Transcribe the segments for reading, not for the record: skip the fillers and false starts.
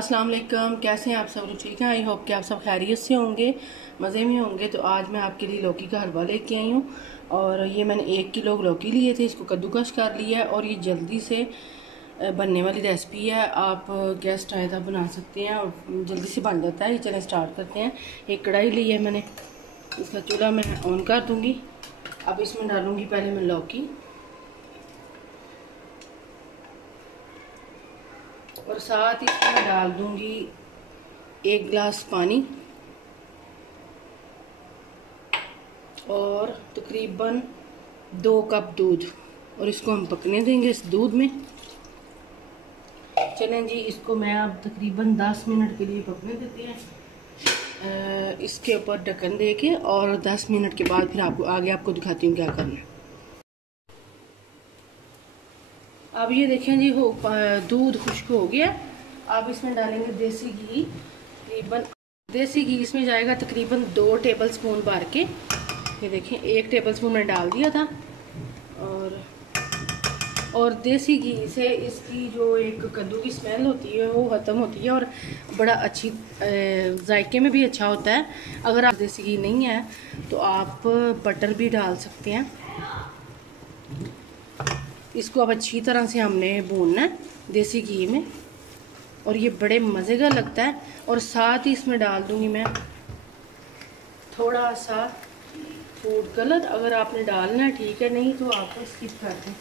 अस्सलाम वालेकुम, कैसे हैं आप सब? ठीक हैं। आई होप कि आप सब खैरियत से होंगे, मज़े में होंगे। तो आज मैं आपके लिए लौकी का हलवा लेके आई हूँ। और ये मैंने 1 किलो लौकी लिए थे, इसको कद्दूकश कर लिया है। और ये जल्दी से बनने वाली रेसिपी है। आप गेस्ट आए तो बना सकते हैं और जल्दी से बन जाता है। ये चलें स्टार्ट करते हैं। एक कढ़ाई ली है मैंने, इसका चूल्हा मैं ऑन कर दूँगी। अब इसमें डालूँगी पहले मैं लौकी, और साथ ही इसमें डाल दूंगी 1 गिलास पानी और तकरीबन 2 कप दूध। और इसको हम पकने देंगे इस दूध में। चलें जी, इसको मैं अब तकरीबन 10 मिनट के लिए पकने देते हैं इसके ऊपर ढक्कन दे के। और 10 मिनट के बाद फिर आपको दिखाती हूँ क्या करना है। अब ये देखें जी, दूध खुश्क हो गया। अब इसमें डालेंगे देसी घी। देसी घी इसमें जाएगा तकरीबन 2 टेबल स्पून भर के। ये देखें 1 टेबल स्पून मैंने डाल दिया था। और देसी घी से इसकी जो एक कद्दू की स्मेल होती है वो ख़त्म होती है और बड़ा अच्छी जायके में भी अच्छा होता है। अगर आप देसी घी नहीं है तो आप बटर भी डाल सकते हैं। इसको अब अच्छी तरह से हमने भूनना है देसी घी में, और ये बड़े मज़े का लगता है। और साथ ही इसमें डाल दूंगी मैं थोड़ा सा फूड कलर। अगर आपने डालना है ठीक है, नहीं तो आप स्किप कर दें।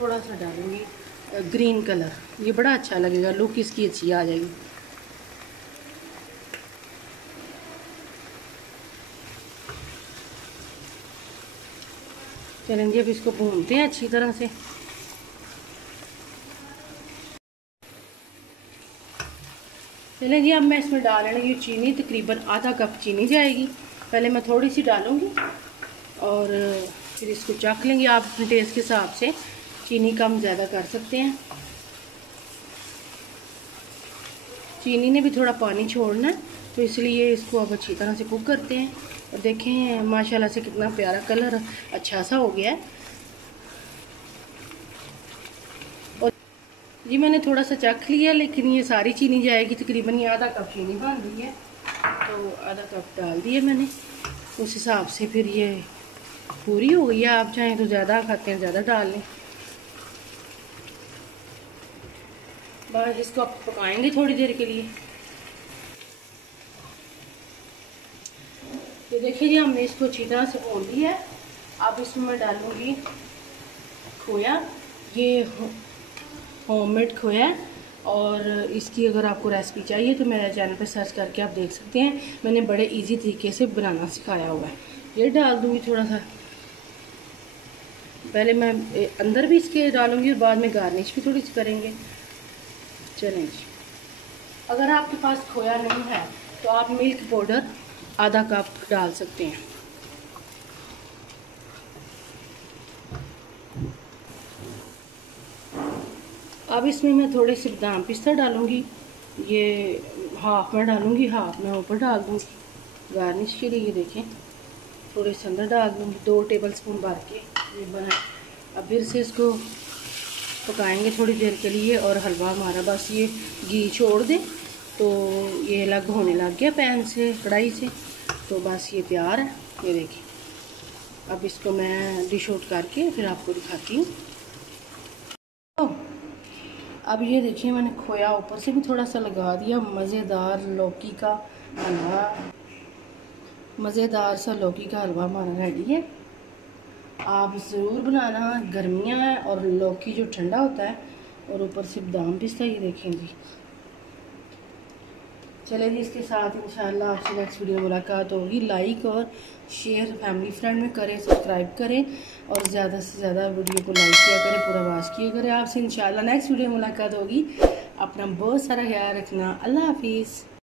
थोड़ा सा डालूंगी ग्रीन कलर, ये बड़ा अच्छा लगेगा, लुक इसकी अच्छी आ जाएगी। चलें जी, अब इसको भूनते हैं अच्छी तरह से। चलें जी, अब मैं इसमें डालने लगी चीनी। तकरीबन आधा कप चीनी जाएगी। पहले मैं थोड़ी सी डालूंगी और फिर इसको चख लेंगे। आप अपने टेस्ट के हिसाब से चीनी कम ज़्यादा कर सकते हैं। चीनी ने भी थोड़ा पानी छोड़ना है, तो इसलिए इसको अब अच्छी तरह से कुक करते हैं। और देखें माशाल्लाह से कितना प्यारा कलर अच्छा सा हो गया है। और जी मैंने थोड़ा सा चख लिया, लेकिन ये सारी चीनी जाएगी। तकरीबन ये आधा कप चीनी बन रही है, तो आधा कप डाल दिए मैंने। उस हिसाब से फिर ये पूरी हो गई है। आप चाहें तो ज़्यादा खाते हैं ज़्यादा डाल लें। बस इसको आप पकाएंगे थोड़ी देर के लिए। तो देखिए जी, हमने इसको अच्छी तरह से भून लिया है। अब इसमें मैं डालूंगी खोया। ये होममेड खोया है, और इसकी अगर आपको रेसिपी चाहिए तो मेरे चैनल पे सर्च करके आप देख सकते हैं। मैंने बड़े इजी तरीके से बनाना सिखाया हुआ है। ये डाल दूंगी थोड़ा सा। पहले मैं अंदर भी इसके डालूंगी और बाद में गार्निश भी थोड़ी सी करेंगे। चलें जी, अगर आपके पास खोया नहीं है तो आप मिल्क पाउडर आधा कप डाल सकते हैं। अब इसमें मैं थोड़े से बादाम पिस्ता डालूंगी। ये हाफ में डालूंगी, हाफ में ऊपर डाल दूंगी गार्निश के लिए। ये देखें थोड़े से अंदर डाल दूंगी 2 टेबल स्पून भर के। ये बना। अब फिर से इसको पकाएंगे थोड़ी देर के लिए। और हलवा हमारा बस ये घी छोड़ दे तो ये अलग होने लग गया पैन से, कढ़ाई से। तो बस ये तैयार है। ये देखिए, अब इसको मैं डिश आउट करके फिर आपको दिखाती हूँ। अब ये देखिए, मैंने खोया ऊपर से भी थोड़ा सा लगा दिया। मज़ेदार लौकी का हलवा, मज़ेदार सा लौकी का हलवा हमारा रेडी है। आप ज़रूर बनाना। गर्मियाँ हैं और लौकी जो ठंडा होता है, और ऊपर से बादाम पिस्ता। ये देखें जी। चले जी, इसके साथ इंशाल्लाह आपसे नेक्स्ट वीडियो में मुलाकात होगी। लाइक और शेयर फैमिली फ्रेंड में करें, सब्सक्राइब करें, और ज़्यादा से ज़्यादा वीडियो को लाइक किया करें, पूरा वाच किया करें। आपसे इंशाल्लाह नेक्स्ट वीडियो में मुलाकात होगी। अपना बहुत सारा ख्याल रखना। अल्लाह हाफिज़।